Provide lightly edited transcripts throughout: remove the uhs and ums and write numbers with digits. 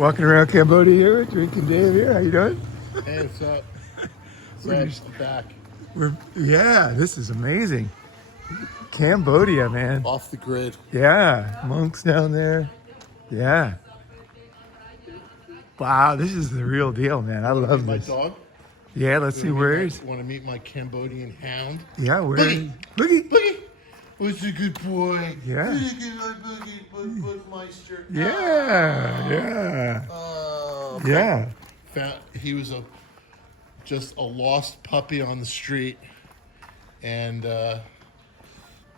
Walking around Cambodia here with Drinkin Dave here. How you doing? Hey, what's up? I'm back. Yeah, this is amazing. Cambodia, man. Off the grid. Yeah, monks down there. Yeah. Wow, this is the real deal, man. I love My this. dog. Yeah, let's see where he's. Want to meet my Cambodian hound? Yeah, where? Boogie. Boogie. Boogie. Who's a good boy? Yeah. Boogie, Meister. Yeah. Oh, Yeah. He was just a lost puppy on the street, and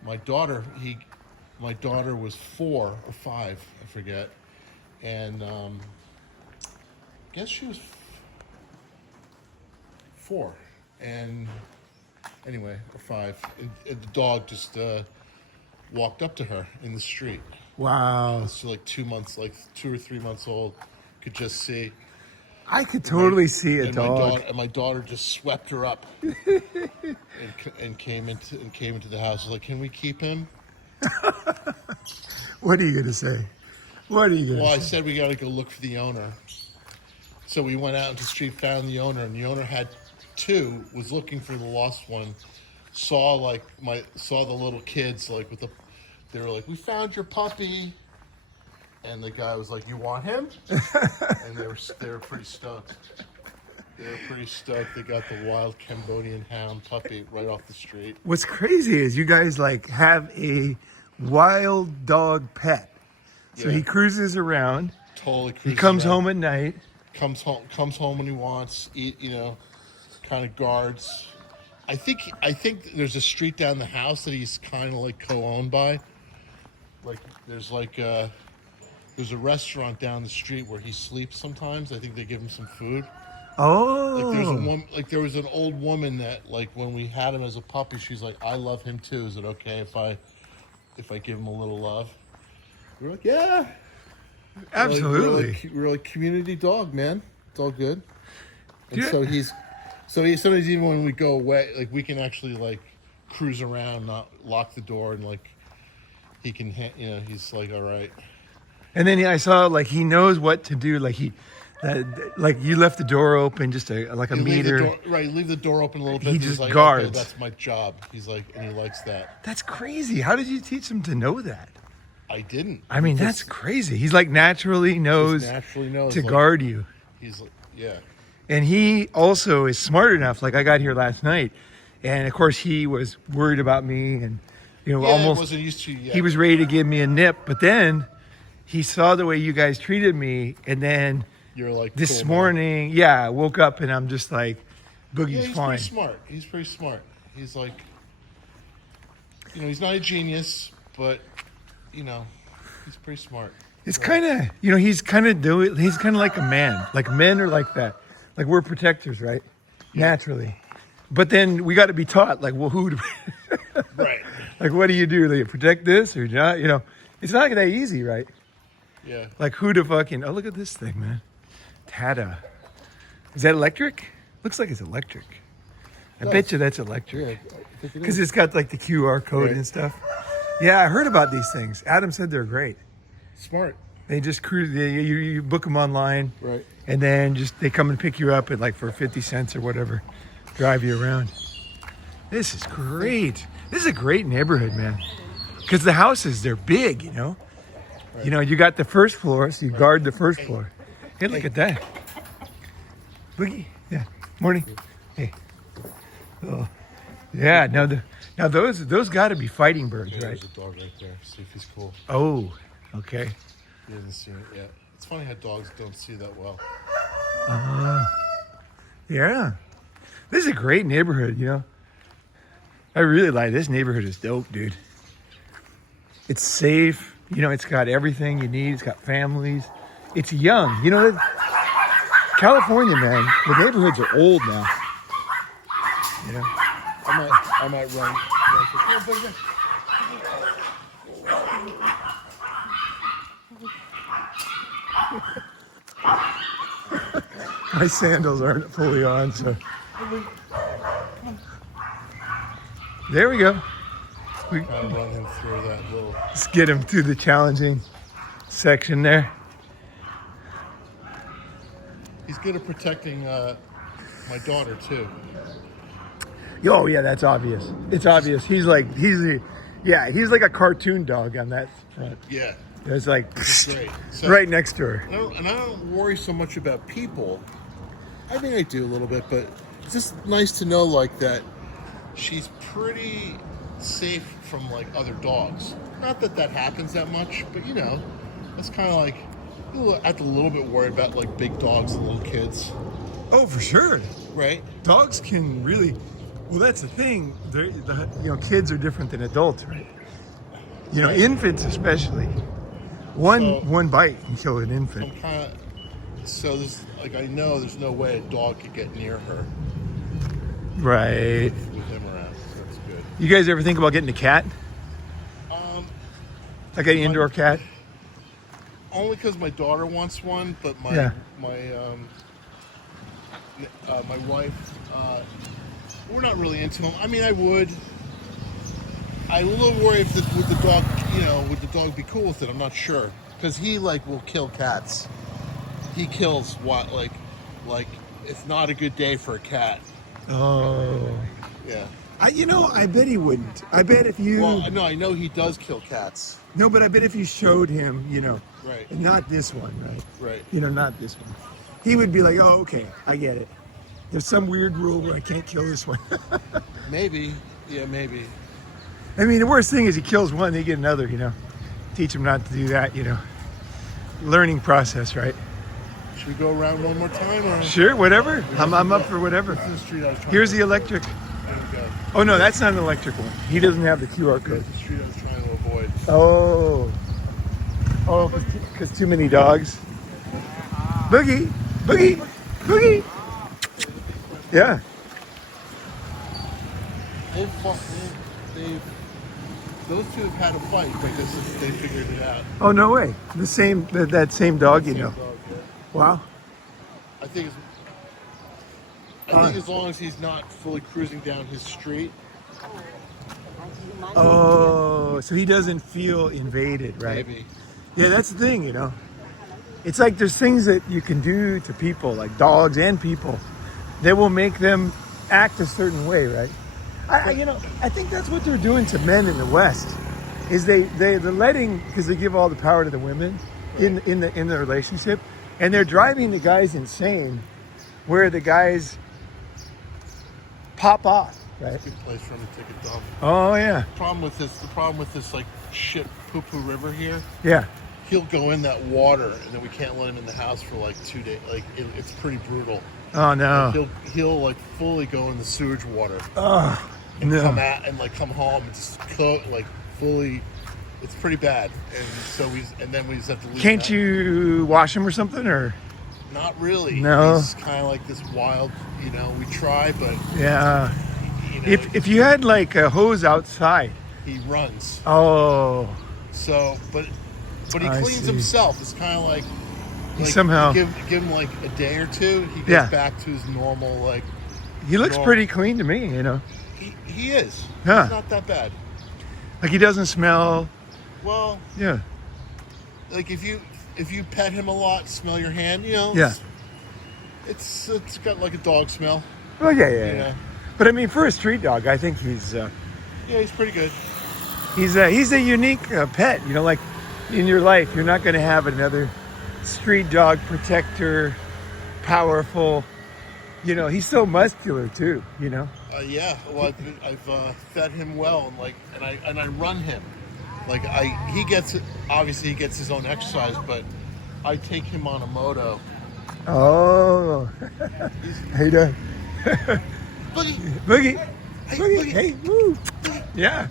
my daughter was 4 or 5, I forget, and I guess she was 4, and anyway, or 5, and the dog just walked up to her in the street. Wow. So like 2 months, like 2 or 3 months old, could just see. I could totally see a dog. My daughter just swept her up and came into the house. I was like, "Can we keep him?" What are you gonna say? What are you gonna say? Well, I said we got to go look for the owner. So we went out into the street, found the owner, and the owner had 2. Was looking for the lost one. Saw the little kids they were like, "We found your puppy," and the guy was like, "You want him?" And they were pretty stoked. They were pretty stoked. They got the wild Cambodian hound puppy right off the street. What's crazy is you guys have a wild dog pet. So Yeah. he cruises around. Totally. He comes home at night. Comes home when he wants. Kind of guards. I think there's a street down the house that he's kind of like co-owned by. Like there's a restaurant down the street where he sleeps sometimes. I think they give him some food. Oh. There was an old woman that when we had him as a puppy, she's like, "I love him too. Is it okay if I give him a little love?" We're like, "Yeah, Absolutely. We're like community dog, man. It's all good." And Yeah. so he's sometimes even when we go away, we can actually cruise around, not lock the door, and he can, he's like, all right. And then I saw he knows what to do. You left the door open just a meter. Leave the door open a little bit. He He's just like, guards. "Okay, that's my job." He's like, and he likes that. That's crazy. How did you teach him to know that? I didn't. I mean, that's crazy. He's naturally knows to guard you. He's like, yeah. And he also is smart enough. I got here last night, and of course he was worried about me, and almost wasn't used to yet. He was ready to give me a nip, but then he saw the way you guys treated me, and then You're like, this cool, morning, man. yeah, I woke up and I'm just like, Boogie's he's fine. He's pretty smart. He's like, he's not a genius, but he's pretty smart. It's kind of, he's kind of like a man. Men are like that. We're protectors, right? Yeah. Naturally. But then we got to be taught, who Right. what do you do? Do you protect this or not? It's not that easy, right? Yeah. Who to fucking, oh, look at this thing, man. Tada. Is that electric? Looks like it's electric. I bet you that's electric. Yeah, I think it Because is. it's got the QR code Right. and stuff. Yeah, I heard about these things. Adam said they're great. Smart. They just cruise, you book them online. Right. And then they come and pick you up at for 50 cents or whatever. Drive you around. This is great. This is a great neighborhood, man. Because the houses, they're big, Right. You got the first floor, so you guard the first floor. Hey, look at that. Boogie. Yeah. Morning. Hey. Oh. Yeah. Now those got to be fighting birds, right? There's a dog right there. See if he's cool. Oh. Okay. He hasn't seen it yet. It's funny how dogs don't see that well. Yeah. This is a great neighborhood, I really like this neighborhood. Is dope, dude. It's safe. It's got everything you need. It's got families. It's young. California, man, the neighborhoods are old now. I might run. My sandals aren't fully on, so. There we go. Kind of run him through that little. Let's get him through the challenging section there. He's good at protecting my daughter too. Oh yeah, that's obvious. It's obvious. He's like a cartoon dog on that front. Yeah, It's like it's great. So, right next to her. and I don't worry so much about people. I think I do a little bit, but it's just nice to know like that she's pretty safe from like other dogs. Not that that happens that much, but you know, that's kind of like I have to a little bit worried about like big dogs and little kids, Oh, for sure. right? Dogs can really. Well, that's the thing. Kids are different than adults, right? Infants especially. One bite can kill an infant. I'm kind of this like I know there's no way a dog could get near her Right. with him around. So that's good. You guys ever think about getting a cat? Like an indoor cat? Only because my daughter wants one, but my Yeah. my wife, we're not really into them. I mean, I would. I'm a little worried if would the dog be cool with it? I'm not sure because he like will kill cats. He kills what like it's not a good day for a cat. Oh. Yeah. I bet he wouldn't. I bet if you. Well, no, I know he does kill cats. No, but I bet if you showed him, Right. not this one, right? Right. Not this one. He would be like, oh, okay, I get it. There's some weird rule where I can't kill this one. Maybe. Yeah, maybe. I mean, the worst thing is he kills one, they get another, Teach him not to do that, Learning process, right? Should we go around one more time? Or? Sure, whatever. I'm up for whatever. This is the street I was trying Here's to- the electric. There we go. Oh, no, that's not an electric one. He doesn't have the QR code. Here's the street I was trying to avoid. Oh, because too many dogs. Boogie, boogie, boogie. Yeah. Those two have had a fight because they figured it out. Oh, no way. That same dog, Same dog, yeah. Wow. I think as long as he's not fully cruising down his street. Oh, so he doesn't feel invaded, right? Maybe. Yeah, that's the thing, It's like there's things that you can do to people, like dogs and people, that will make them act a certain way, right? I think that's what they're doing to men in the West, is they're letting, because they give all the power to the women in the relationship, and they're driving the guys insane, where the guys pop off, right? Good place for him to take a dump. Oh yeah, The problem with this like shit poo-poo river here, yeah. he'll go in that water and then we can't let him in the house for like 2 days. Like it's pretty brutal. Oh no. He'll like fully go in the sewage water Oh and no. come out and like come home and just cook like fully. It's pretty bad. And so we just have to leave. Can't you wash him or something, or? Not really. No. He's kind of like this wild. We try, but Yeah. If you had like a hose outside. he runs. Oh. So, but he I cleans see. himself. It's kind of like somehow- give him like a day or two. He goes Yeah. back to his normal like. He looks normal- pretty clean to me, He is. Huh. He's not that bad. Like he doesn't smell. Well, Yeah. like if you pet him a lot, smell your hand, Yeah. it's got like a dog smell. Oh yeah. Yeah. But I mean, for a street dog, I think he's Yeah, he's pretty good. he's a unique pet. Like in your life, you're not going to have another street dog protector, powerful. He's so muscular too. Yeah. Well, I've fed him well and I run him. Like he gets his own exercise, but I take him on a moto. Oh. How you doing? Boogie. Boogie. Hey, Boogie. Boogie. Hey. Woo. Yeah.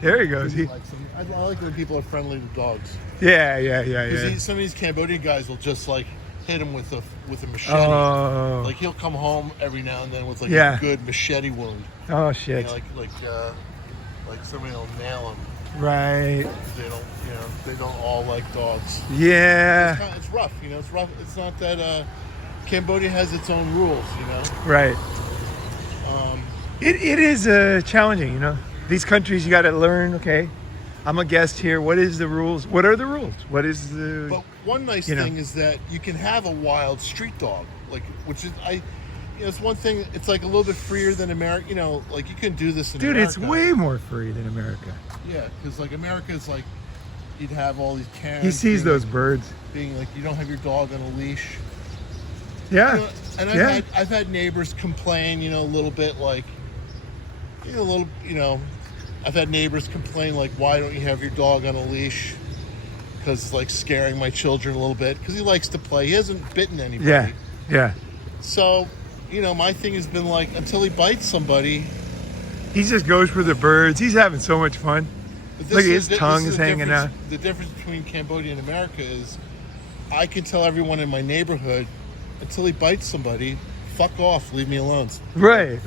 There he goes. I like when people are friendly to dogs. Yeah. Because some of these Cambodian guys will just like hit him with a machete. Oh. Like he'll come home every now and then with like Yeah. a good machete wound. Oh shit. Like somebody will nail him. Right. They don't all like dogs. Yeah. It's rough. It's rough. It's not that Cambodia has its own rules. Right. It is challenging. These countries you got to learn. Okay, I'm a guest here. What is the rules? What are the rules? What is the? But one nice thing is that you can have a wild street dog. like, which is it's one thing. It's like a little bit freer than America. You know, like you can do this in Dude, America. it's way more free than America. Yeah, because like America is like you'd have all these Karens. He sees those like, birds. being like you don't have your dog on a leash. Yeah. You know, and I've had neighbors complain, a little bit like, I've had neighbors complain like, why don't you have your dog on a leash? Because it's like scaring my children a little bit. Because he likes to play. He hasn't bitten anybody. Yeah. Yeah. So, my thing has been like, until he bites somebody. He just goes for the birds. He's having so much fun. Look at his tongue is hanging out. The difference between Cambodia and America is I can tell everyone in my neighborhood, until he bites somebody, fuck off, leave me alone. Right.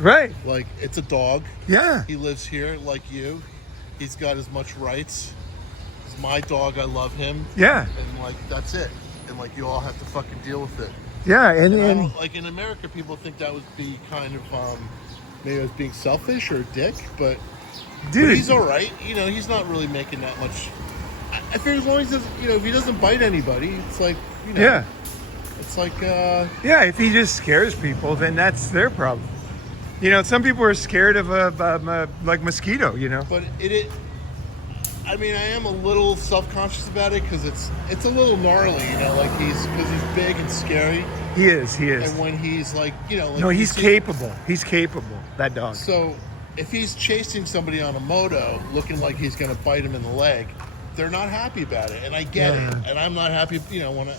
Like, it's a dog. Yeah. He lives here like you. He's got as much rights. It's my dog, I love him. Yeah. And, like, that's it. And, like, you all have to fucking deal with it. Yeah, I and don't, like, in America, people think that would be kind of, maybe I was being selfish or a dick, but... dude, but he's all right. He's not really making that much. I figure as long as he doesn't, if he doesn't bite anybody, it's like, yeah. It's like, yeah, if he just scares people, then that's their problem. Some people are scared of a like mosquito. But I am a little self-conscious about it because it's a little gnarly. Like because he's big and scary. He is. And when he's like, like no, he's capable. He's capable. That dog. So if he's chasing somebody on a moto, looking like he's going to bite him in the leg, they're not happy about it, and I get it, and I'm not happy. When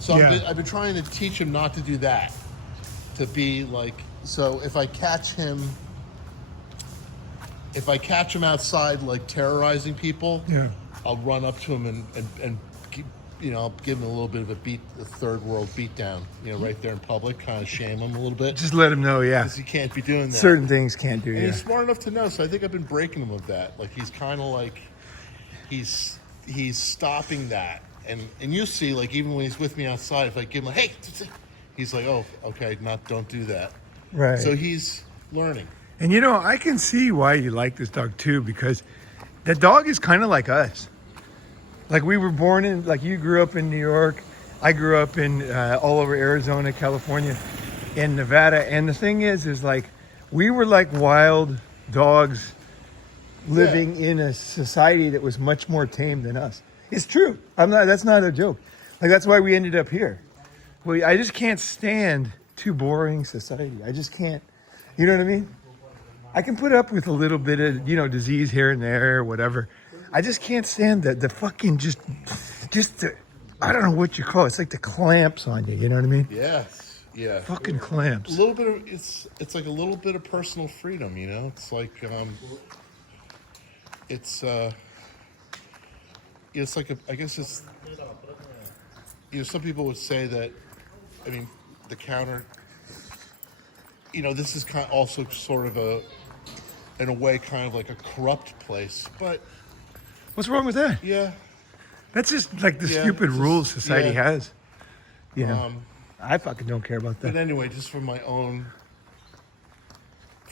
so I've been trying to teach him not to do that. To be like, so if I catch him outside like terrorizing people, I'll run up to him and I'll give him a little bit of a third world beat down, right there in public, kind of shame him a little bit. Just let him know, because he can't be doing that. Certain things can't do. And he's smart enough to know, so I think I've been breaking him of that. Like he's kind of like he's stopping that. And you see, like, even when he's with me outside, if I give him, hey, he's like, oh, okay, don't do that. Right. So he's learning. And I can see why you like this dog too, because the dog is kind of like us. Like we were born in, like you grew up in New York, I grew up in all over Arizona, California, and Nevada. And the thing is like we were like wild dogs living in a society that was much more tame than us. It's true. That's not a joke. Like that's why we ended up here. Well, I just can't stand too boring society. I just can't. You know what I mean? I can put up with a little bit of, disease here and there or whatever. I just can't stand the fucking just the, I don't know what you call it. It's like the clamps on you. You know what I mean? Yes. Yeah. Fucking clamps. A little bit of it's like a little bit of personal freedom. It's like it's like I guess it's some people would say that the counter this is kind of also sort of in a way kind of like a corrupt place, but what's wrong with that? Yeah, that's just like the stupid rules society has. I fucking don't care about that. But anyway, just for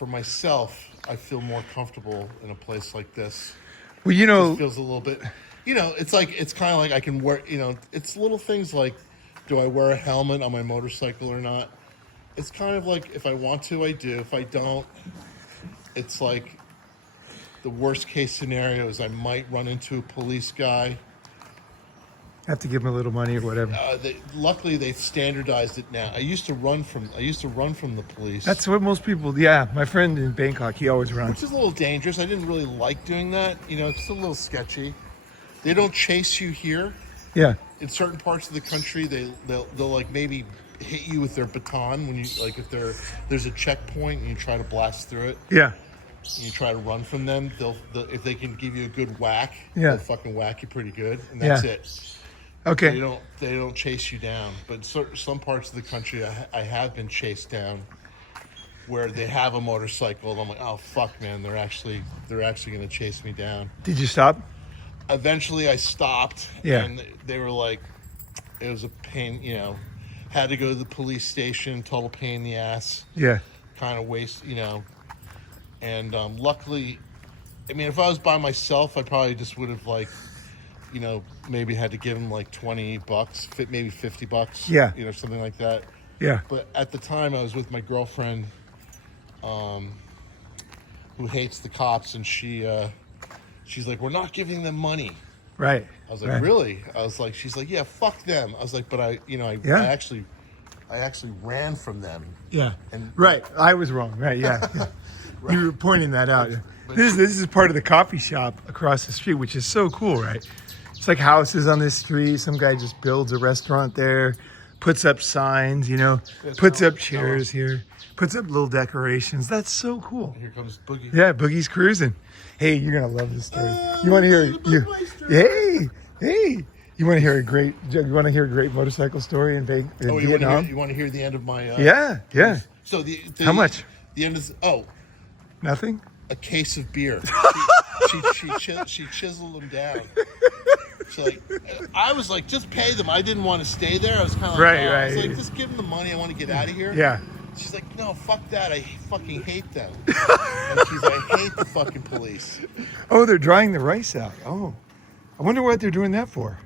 myself, I feel more comfortable in a place like this. Well, it feels a little bit. It's kind of like I can wear. It's little things like, do I wear a helmet on my motorcycle or not? It's kind of like if I want to, I do. If I don't, it's like the worst case scenario is I might run into a police guy. Have to give him a little money or whatever. Luckily, they've standardized it now. I used to run from the police. That's what most people. Yeah, my friend in Bangkok, he always runs. Which is a little dangerous. I didn't really like doing that. It's a little sketchy. They don't chase you here. Yeah. In certain parts of the country, they'll like maybe hit you with their baton when you like if there's a checkpoint and you try to blast through it. Yeah. And you try to run from them. They'll if they can give you a good whack. Yeah. They'll fucking whack you pretty good, and that's it. Okay. They don't chase you down, but some parts of the country I have been chased down, where they have a motorcycle. And I'm like, oh fuck, man, they're actually gonna chase me down. Did you stop? Eventually, I stopped. Yeah. And they were like, it was a pain. Had to go to the police station. Total pain in the ass. Yeah. Kind of waste. And luckily, if I was by myself, I probably just would have like. Maybe had to give him like $20, maybe $50. Yeah. Something like that. Yeah. But at the time, I was with my girlfriend, who hates the cops, and she's like, "We're not giving them money." Right. I was like, right. "Really?" I was like, "She's like, yeah, fuck them." I was like, "But I Yeah. I actually ran from them." Yeah. And right. I was wrong. Right. Yeah. yeah. Right. You were pointing that out. But- This is part of the coffee shop across the street, which is so cool, right? It's like houses on this street. Some guy just builds a restaurant there, puts up signs, puts up chairs here, puts up little decorations. That's so cool. Here comes Boogie. Yeah, Boogie's cruising. Hey, you're gonna love this story. You want to hear? Hey. You want to hear a great motorcycle story in Vietnam? You want to hear the end of my? Yeah. So How much? The end is Nothing. a case of beer. She chiseled them down. She's like, I was like, just pay them. I didn't want to stay there. I was kind of like, I was like, just give them the money. I want to get out of here. Yeah. She's like, no, fuck that. I fucking hate them. And she's like, I hate the fucking police. Oh, they're drying the rice out. Oh, I wonder what they're doing that for.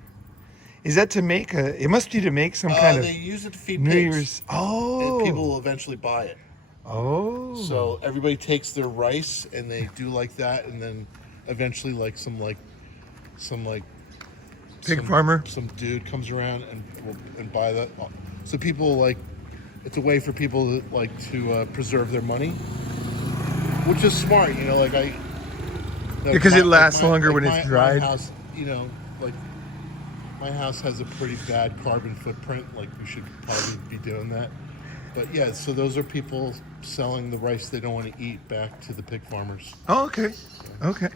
Is that to make it must be to make some kind of They use it to feed New pigs. Year's. Oh. And people will eventually buy it. Oh. So everybody takes their rice and they do like that, and then eventually some Pig farmer. some dude comes around and buy that. So people it's a way for people to preserve their money, which is smart. Because it lasts longer when it's dried. My house, my house has a pretty bad carbon footprint. Like, we should probably be doing that. But yeah, so those are people selling the rice they don't want to eat back to the pig farmers. Oh, okay. Okay.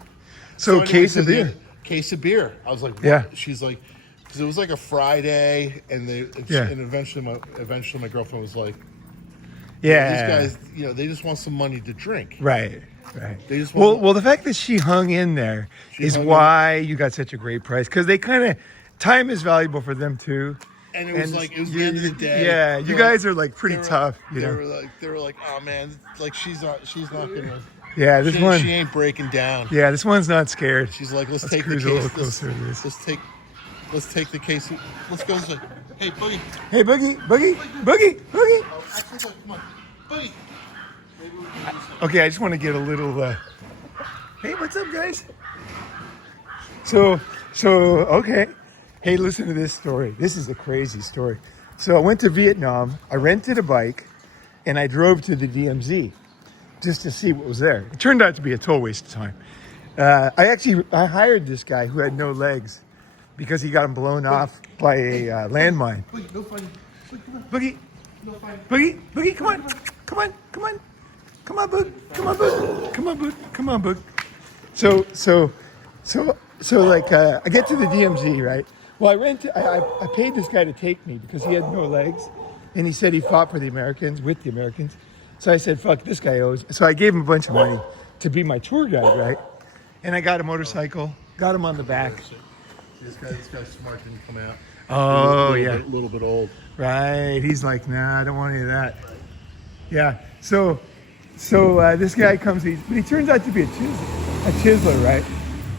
So anyway, case of beer. Case of beer. I was like, what? Yeah. She's like, because it was like a Friday, and and eventually my girlfriend was like, Yeah. these guys, they just want some money to drink. Right. They just want Well, the fact that she hung in there is why you got such a great price, because they kind of time is valuable for them too. And it was the end of the day. Yeah, you guys are like pretty tough. They were like, oh man, like she's not gonna. Yeah, this one. She ain't breaking down. Yeah, this one's not scared. She's like, let's take the cruise a little case. closer to this. Let's take the case. Let's go. Hey, Boogie. Hey, Boogie. Oh, actually, come on, Boogie. Maybe we can do something. Okay, I just want to get a little. Hey, what's up, guys? So okay. Hey, listen to this story. This is a crazy story. So I went to Vietnam. I rented a bike, and I drove to the DMZ just to see what was there. It turned out to be a total waste of time. I hired this guy who had no legs because he got him blown off by a landmine. Boogie, no fighting. Boogie, No fighting. Boogie, come on, Boog. So like I get to the DMZ, right? Well, I paid this guy to take me because he had no legs, and he said he fought for the Americans, with the Americans. So I said, fuck, this guy owes. So I gave him a bunch of money to be my tour guide, right? And I got a motorcycle, got him on the back. This guy's smart, didn't come out. Oh, A little bit old. Right. He's like, nah, I don't want any of that. Yeah. So this guy comes, but he turns out to be a chiseler, right?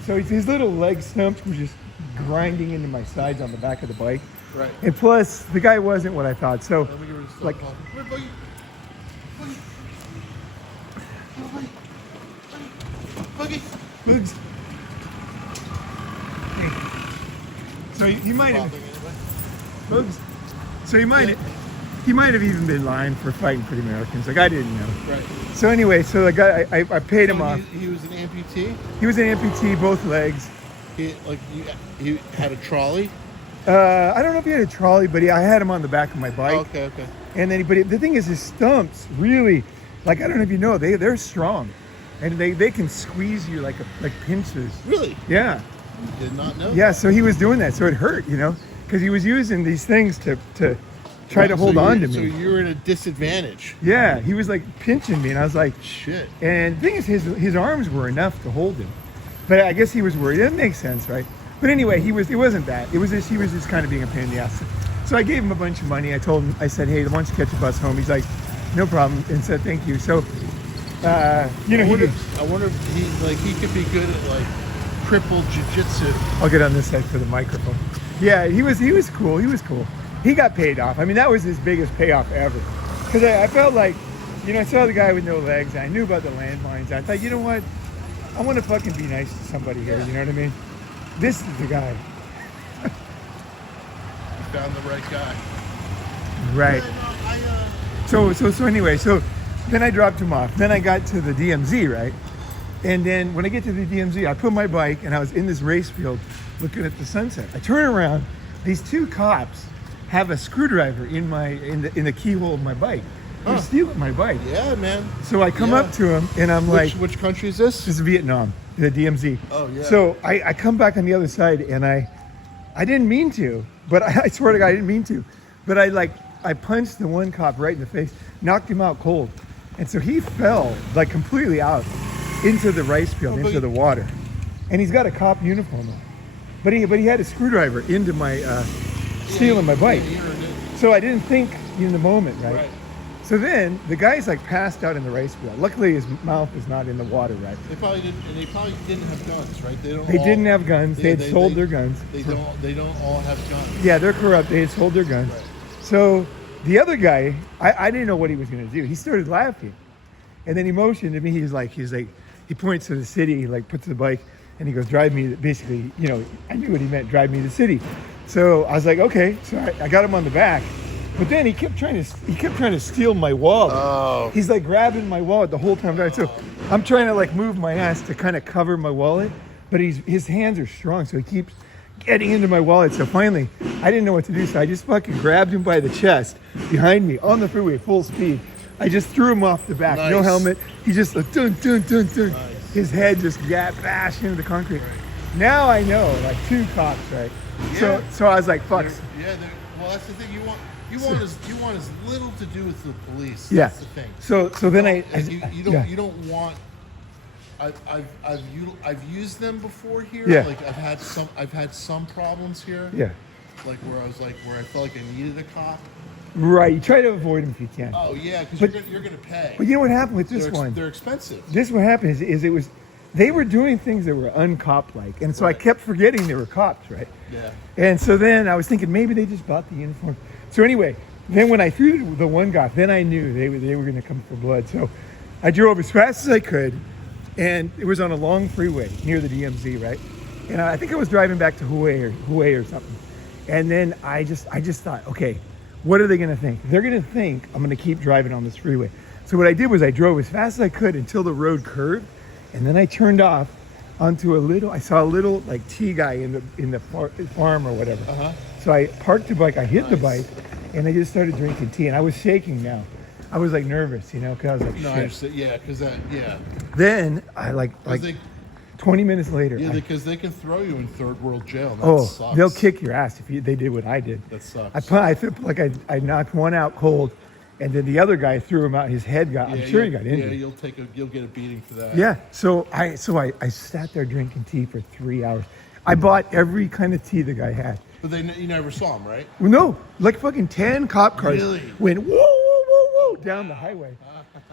So his little leg stumps were just grinding into my sides on the back of the bike. Right. And plus, the guy wasn't what I thought. So, Let me give her this like, phone call. Come here, Boogie. Boogs. Hey. So he might have, Boogs. So he might have even been lying for fighting for the Americans. Like, I didn't know. Right. So anyway, so the guy, I paid him off. He was an amputee. He was an amputee, both legs. He had a trolley. I don't know if he had a trolley, but I had him on the back of my bike. Oh, okay. And then, but the thing is, his stumps really, like, I don't know if you know, they're strong, and they can squeeze you like pincers. Really? Yeah. Did not know. Yeah. So he was doing that, so it hurt, because he was using these things to try to hold on to me. So you were at a disadvantage. Yeah. He was like pinching me, and I was like, shit. And the thing is, his arms were enough to hold him, but I guess he was worried. It makes sense, right? But anyway, it wasn't that. He was just kind of being a pain in the ass. So I gave him a bunch of money. I said, hey, why don't you catch a bus home? He's like, no problem, and said thank you. So, I wonder if he could be good at crippled jiu-jitsu. I'll get on this side for the microphone. Yeah, he was cool. he got paid off. I mean, that was his biggest payoff ever. Because I felt like, you know, I saw the guy with no legs, and I knew about the landmines. I thought, you know what? I want to fucking be nice to somebody here, you know what I mean? This is the guy. You found the right guy. Right. So anyway, so then I dropped him off. Then I got to the DMZ, right? And then when I get to the DMZ, I put my bike, and I was in this race field looking at the sunset. I turn around, these two cops have a screwdriver in the keyhole of my bike. They're stealing my bike. Yeah, man. So I come up to him, and I'm like, which country is this? this is Vietnam, the DMZ. Oh, yeah. So I come back on the other side, and I didn't mean to, but I swear to God, I didn't mean to. But I punched the one cop right in the face, knocked him out cold. And so he fell like completely out into the rice field, into the water. And he's got a cop uniform on. But he had a screwdriver into my, stealing my bike. So I didn't think in the moment, right? So then the guy's like passed out in the rice field. Luckily his mouth is not in the water, right? They probably didn't have guns, right? They didn't have guns. They had sold their guns. They don't all have guns. Yeah, they're corrupt. They had sold their guns. Right. So the other guy, I didn't know what he was going to do. He started laughing, and then he motioned to me. He was like, he points to the city, he like puts the bike, and he goes, drive me. Basically, you know, I knew what he meant, drive me to the city. So I was like, okay. So I got him on the back, but then he kept trying to steal my wallet. Oh. He's like grabbing my wallet the whole time. So I'm trying to like move my ass to kind of cover my wallet, but his hands are strong, so he keeps getting into my wallet. So finally, I didn't know what to do, so I just fucking grabbed him by the chest behind me on the freeway, full speed. I just threw him off the back, no helmet. He just like dun dun dun dun. Nice. His head just bashed into the concrete. Right. Now I know, like two cops, right? Yeah. So I was like, fuck. Well, that's the thing. You want as little to do with the police. Yeah. That's the thing. So then you don't want. I've used them before here. Yeah. Like I've had some problems here. Yeah. Like where I felt like I needed a cop. Right. You try to avoid them if you can. Oh yeah, because you're gonna pay. But you know what happened with this one? They're expensive. This what happened is they were doing things that were uncop-like, and so I kept forgetting they were cops, right? Yeah. And so then I was thinking maybe they just bought the uniform. So anyway, then when I threw the one guy, then I knew they were going to come for blood. So I drove as fast as I could, and it was on a long freeway near the DMZ, right? And I think I was driving back to Hue or something. And then I just thought, okay, what are they going to think? They're going to think I'm going to keep driving on this freeway. So what I did was I drove as fast as I could until the road curved, and then I turned off onto I saw a little like tea guy in the farm or whatever. Uh-huh. So I parked the bike, I hit the bike, and I just started drinking tea, and I was shaking now. I was like nervous, you know, because I was like, shit. No, I understand. Yeah, because Then I like 20 minutes later. Yeah, because they can throw you in third world jail. That sucks. They'll kick your ass if they did what I did. That sucks. I feel like I knocked one out cold, and then the other guy threw him out. His head I'm sure he got injured. Yeah, you'll get a beating for that. Yeah. So I sat there drinking tea for 3 hours. I bought every kind of tea the guy had. But you never saw him, right? Well, no, like fucking 10 cop cars went whoa, whoa, whoa, whoa down the highway.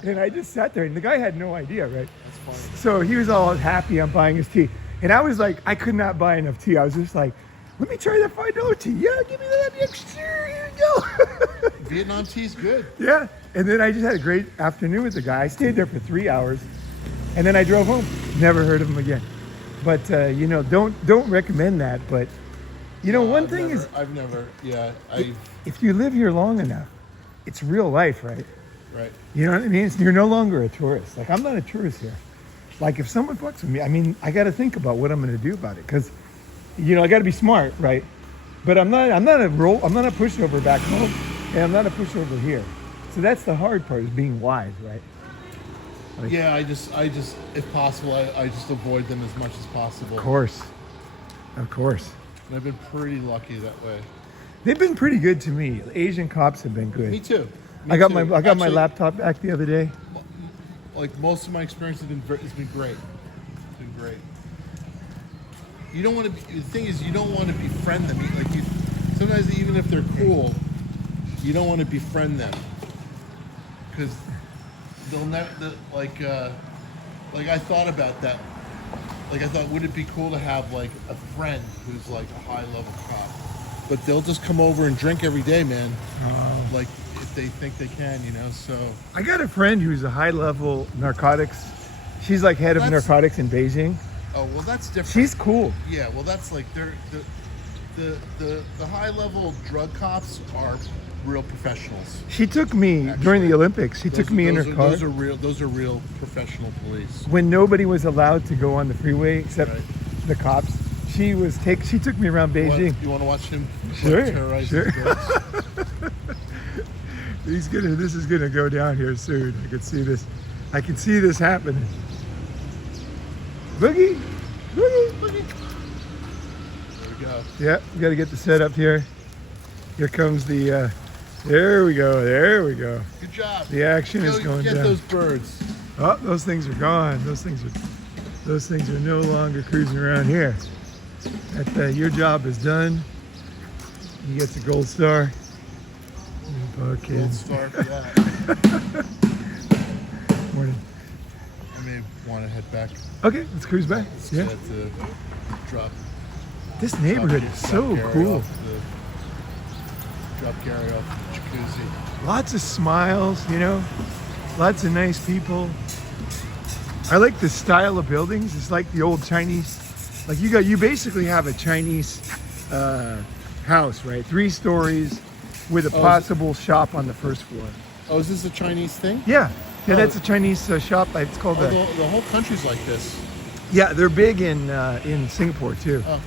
And I just sat there, and the guy had no idea, right? That's funny. So he was all happy I'm buying his tea. And I was like, I could not buy enough tea. I was just like, let me try that $5 tea. Yeah, give me that extra. Here you go. Vietnam tea's good. Yeah. And then I just had a great afternoon with the guy. I stayed there for 3 hours, and then I drove home. Never heard of him again. But, don't recommend that. But, one thing is... I've never, if you live here long enough, it's real life, right? Right. You know what I mean? You're no longer a tourist. Like, I'm not a tourist here. Like, if someone fucks with me, I mean, I got to think about what I'm going to do about it. Because, I got to be smart, right? But I'm not a pushover back home, and I'm not a pushover here. So that's the hard part, is being wise, right? Like, yeah, I just, if possible, I just avoid them as much as possible. Of course. And I've been pretty lucky that way. They've been pretty good to me. The Asian cops have been good. Me too. I got my laptop back the other day. Like, most of my experience has been great. It's been great. You don't want to be. The thing is, you don't want to befriend them. Sometimes even if they're cool, you don't want to befriend them because they'll never. Like I thought about that. Like, I thought, would it be cool to have like a friend who's like a high level cop? but they'll just come over and drink every day, man. Like if they think they can, you know. So I got a friend who's a high-level narcotics. She's like head of narcotics in Beijing. oh well, that's different. She's cool. Yeah, well, that's like the high level drug cops are real professionals. She took me during the Olympics. She took me in her car. Those are real professional police. When nobody was allowed to go on the freeway except Right. the cops. She took me around Beijing. You want to watch him Sure, terrorize sure. his girls? This is gonna go down here soon. I can see this happening. Boogie, boogie, boogie. There we go. Yeah, we got to get the setup here. Here comes the. There we go. There we go. Good job. The action is going get down. those birds. Oh, those things are gone. Those things are no longer cruising around here. Your job is done. You get the gold star. Gold Okay. star for that. Morning. I may want to head back. Okay, let's cruise back. Yeah. Set to drop. This neighborhood is so Gary cool. Drop Gary off the jacuzzi. Lots of smiles, you know. Lots of nice people. I like the style of buildings. It's like the old Chinese. Like you basically have a Chinese house, right? 3 stories with a possible shop on the first floor. Oh, is this a Chinese thing? Yeah, Oh. that's a Chinese shop. It's called Oh, the whole country's like this. Yeah, they're big in Singapore too. Oh.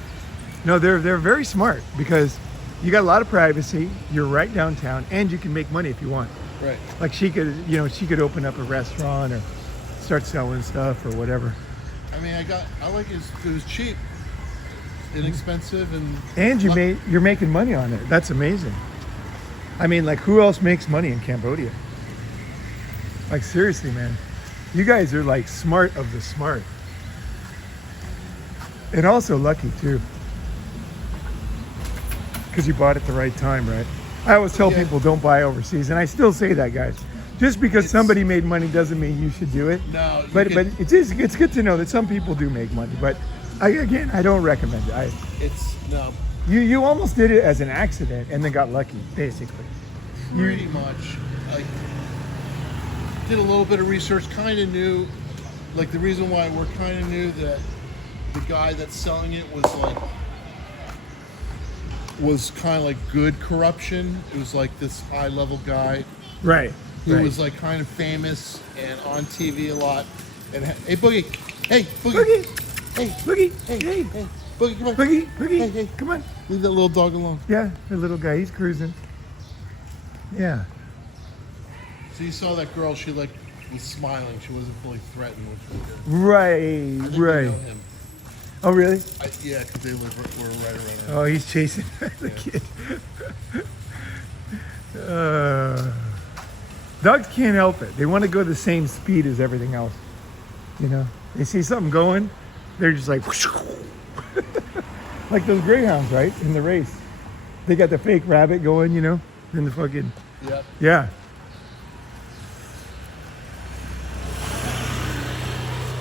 No, they're very smart because you got a lot of privacy. You're right downtown, and you can make money if you want. Right. Like she could open up a restaurant or start selling stuff or whatever. I mean, I like it was cheap, inexpensive, And you're making money on it. That's amazing. I mean, like who else makes money in Cambodia? Like seriously, man. You guys are like smart of the smart. And also lucky too. Because you bought at the right time, right? I always tell people don't buy overseas, and I still say that, guys. Just because somebody made money doesn't mean you should do it. No, but it's good to know that some people do make money. But I don't recommend it. You almost did it as an accident and then got lucky, basically. Pretty much. I did a little bit of research, kind of knew, like the reason why we're kind of knew that the guy that's selling it was kind of like good corruption. It was like this high level guy. Right. Who was like kind of famous and on TV a lot. And hey, Boogie, hey, Boogie, hey, Boogie, hey, hey, hey, Boogie, come on, Boogie, hey, come on. Leave that little dog alone. Yeah, the little guy, he's cruising. Yeah. So you saw that girl, she like was smiling. She wasn't fully threatened, which was good. Right, I think right. we know him. Oh, really? Yeah, because they were right around here. Oh, he's chasing the kid. Dogs can't help it. They want to go the same speed as everything else. You know, they see something going, they're just like, like those greyhounds, right? In the race, they got the fake rabbit going, you know, in the fucking. Yep. Yeah.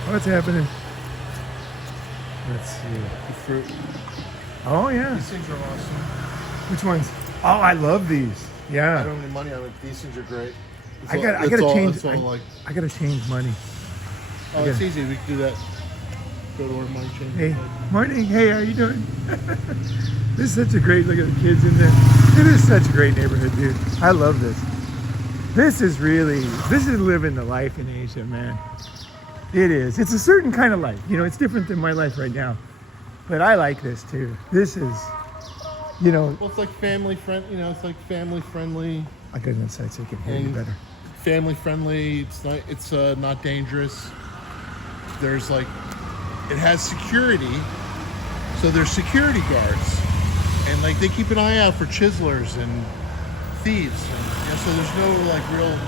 What's happening? Let's see. The fruit. Oh yeah. These things are awesome. Which ones? Oh, I love these. I Yeah. don't have any money on it. These things are great. I gotta change. It's all like, I gotta change money. oh, it's easy. We can do that. Go to our money change. Hey, morning. Hey, how you doing? This is such a great look at the kids in there. It is such a great neighborhood, dude. I love this. This is living the life in Asia, man. It is. It's a certain kind of life. You know, it's different than my life right now. But I like this too. This is, you know. Well, it's like family friend. You know, it's like family friendly. I got inside so I can hear you better. Family friendly. It's not dangerous. There's like, it has security. So there's security guards, and like they keep an eye out for chiselers and thieves. And, you know, so there's no like real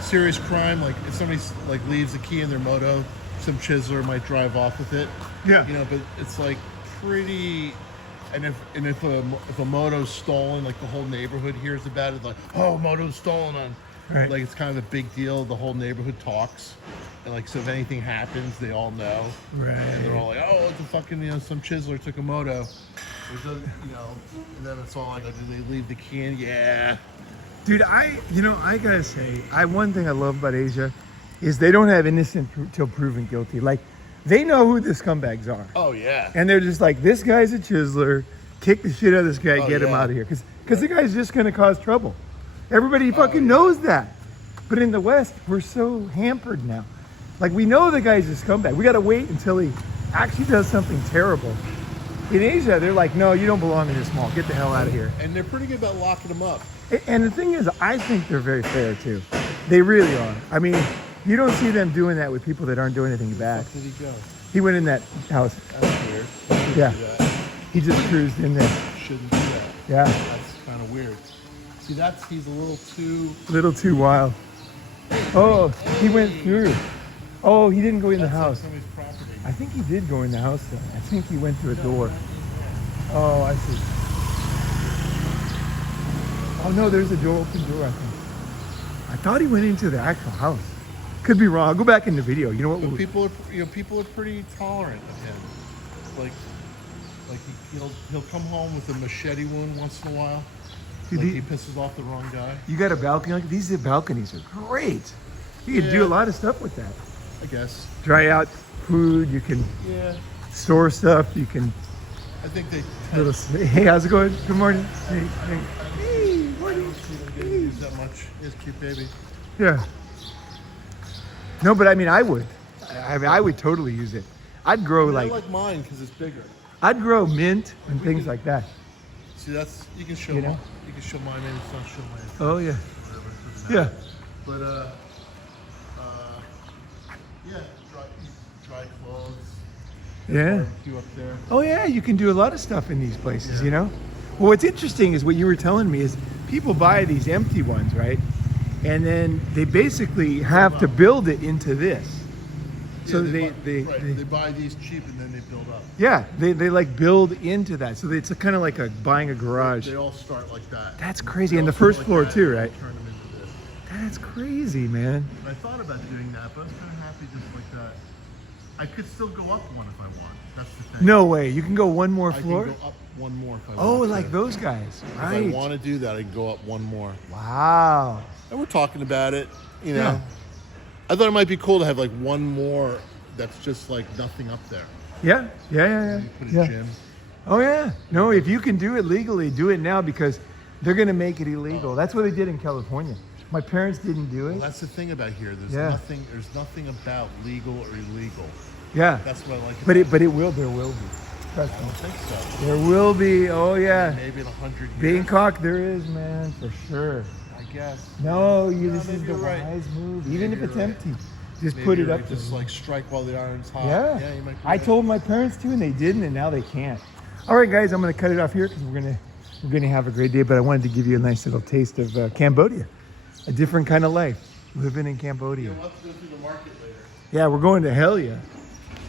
serious crime. Like if somebody like leaves a key in their moto, some chiseler might drive off with it. Yeah. You know, but it's like pretty. And if a moto's stolen, like the whole neighborhood hears about it, like, oh, moto's stolen on Right. Like it's kind of a big deal. The whole neighborhood talks, and like so if anything happens, they all know. Right. And they're all like, oh, it's a fucking some chiseler took a moto. And then it's all like, oh, did they leave the can? Yeah. Dude, I gotta say, one thing I love about Asia is they don't have innocent till proven guilty. Like, they know who the scumbags are. Oh yeah. And they're just like, this guy's a chiseler, kick the shit out of this guy, get him yeah. out of here. Because the guy's just gonna cause trouble. Everybody fucking knows that. But in the West, we're so hampered now. Like, we know the guy's a scumbag. We gotta wait until he actually does something terrible. In Asia, they're like, no, you don't belong in this mall. Get the hell out of here. And they're pretty good about locking them up. And the thing is, I think they're very fair too. They really are. I mean, you don't see them doing that with people that aren't doing anything bad. Where did he go? He went in that house. That's weird. Shouldn't Yeah. do that. He just cruised in there. Shouldn't do that. Yeah. That's kind of weird. See, he's a little too. A little too wild. Oh, he went through. Oh, he didn't go in the house. Somebody's property. I think he did go in the house though. I think he went through a door. Oh, I see. Oh no, there's a open door, I think. I thought he went into the actual house. Could be wrong. I'll go back in the video. You know what? But people are pretty tolerant of him. Like he'll come home with a machete wound once in a while. Dude, Like he pisses off the wrong guy. You got a balcony? Like, these balconies are great. You can do a lot of stuff with that. I guess. Dry out food. You can store stuff. You can. I think they. Hey, how's it going? Good morning. Hey, hey. I don't see them getting used that much. He's a cute baby. Yeah. No, but I mean, I would. I would totally use it. I'd grow I like. like mine because it's bigger. I'd grow mint and things like that. See, you can show. You know? You can show mine and it's not show mine. Oh yeah. Whatever. Doesn't Yeah. matter. But yeah, dry clothes. Yeah. Barbecue up there. Oh yeah, you can do a lot of stuff in these places, you know? Well, what's interesting is what you were telling me is people buy these empty ones, right? And then they basically have to build it into this. So they they buy these cheap and then they build up. yeah, they like build into that. So it's kind of like buying a garage. They all start like that. That's crazy. They And the all start first like floor that, too, and right? Turn them into this. That's crazy, man. I thought about doing that, but I was kind of happy just like that. I could still go up one if I want. That's the thing. No way. You can go one more I floor? can go up one more if I want. Oh, to. like those guys. If Right. I want to do that, I can go up one more. Wow. And we're talking about it, you know. Yeah. I thought it might be cool to have like one more that's just like nothing up there. Yeah. Yeah. You put a Yeah. gym. Oh yeah. No, if you can do it legally, do it now because they're going to make it illegal. That's what they did in California. My parents didn't do it. Well, that's the thing about here. There's Yeah. nothing about legal or illegal. Yeah. That's what I like. But there will be. Trust I me. don't think so. There will be. Oh yeah. Maybe in 100 years. Bangkok there is, man, for sure. I guess. No, this is maybe the you're right. wise move. Even Maybe if it's you're right. empty. Just Maybe put it you're up right, there. just like strike while the iron's hot. Yeah. You might be I right. told my parents to and they didn't and now they can't. All right guys, I'm gonna cut it off here because we're gonna have a great day, but I wanted to give you a nice little taste of Cambodia. A different kind of life, living in Cambodia. We'll have to go through the market later. Yeah, we're going to hell yeah.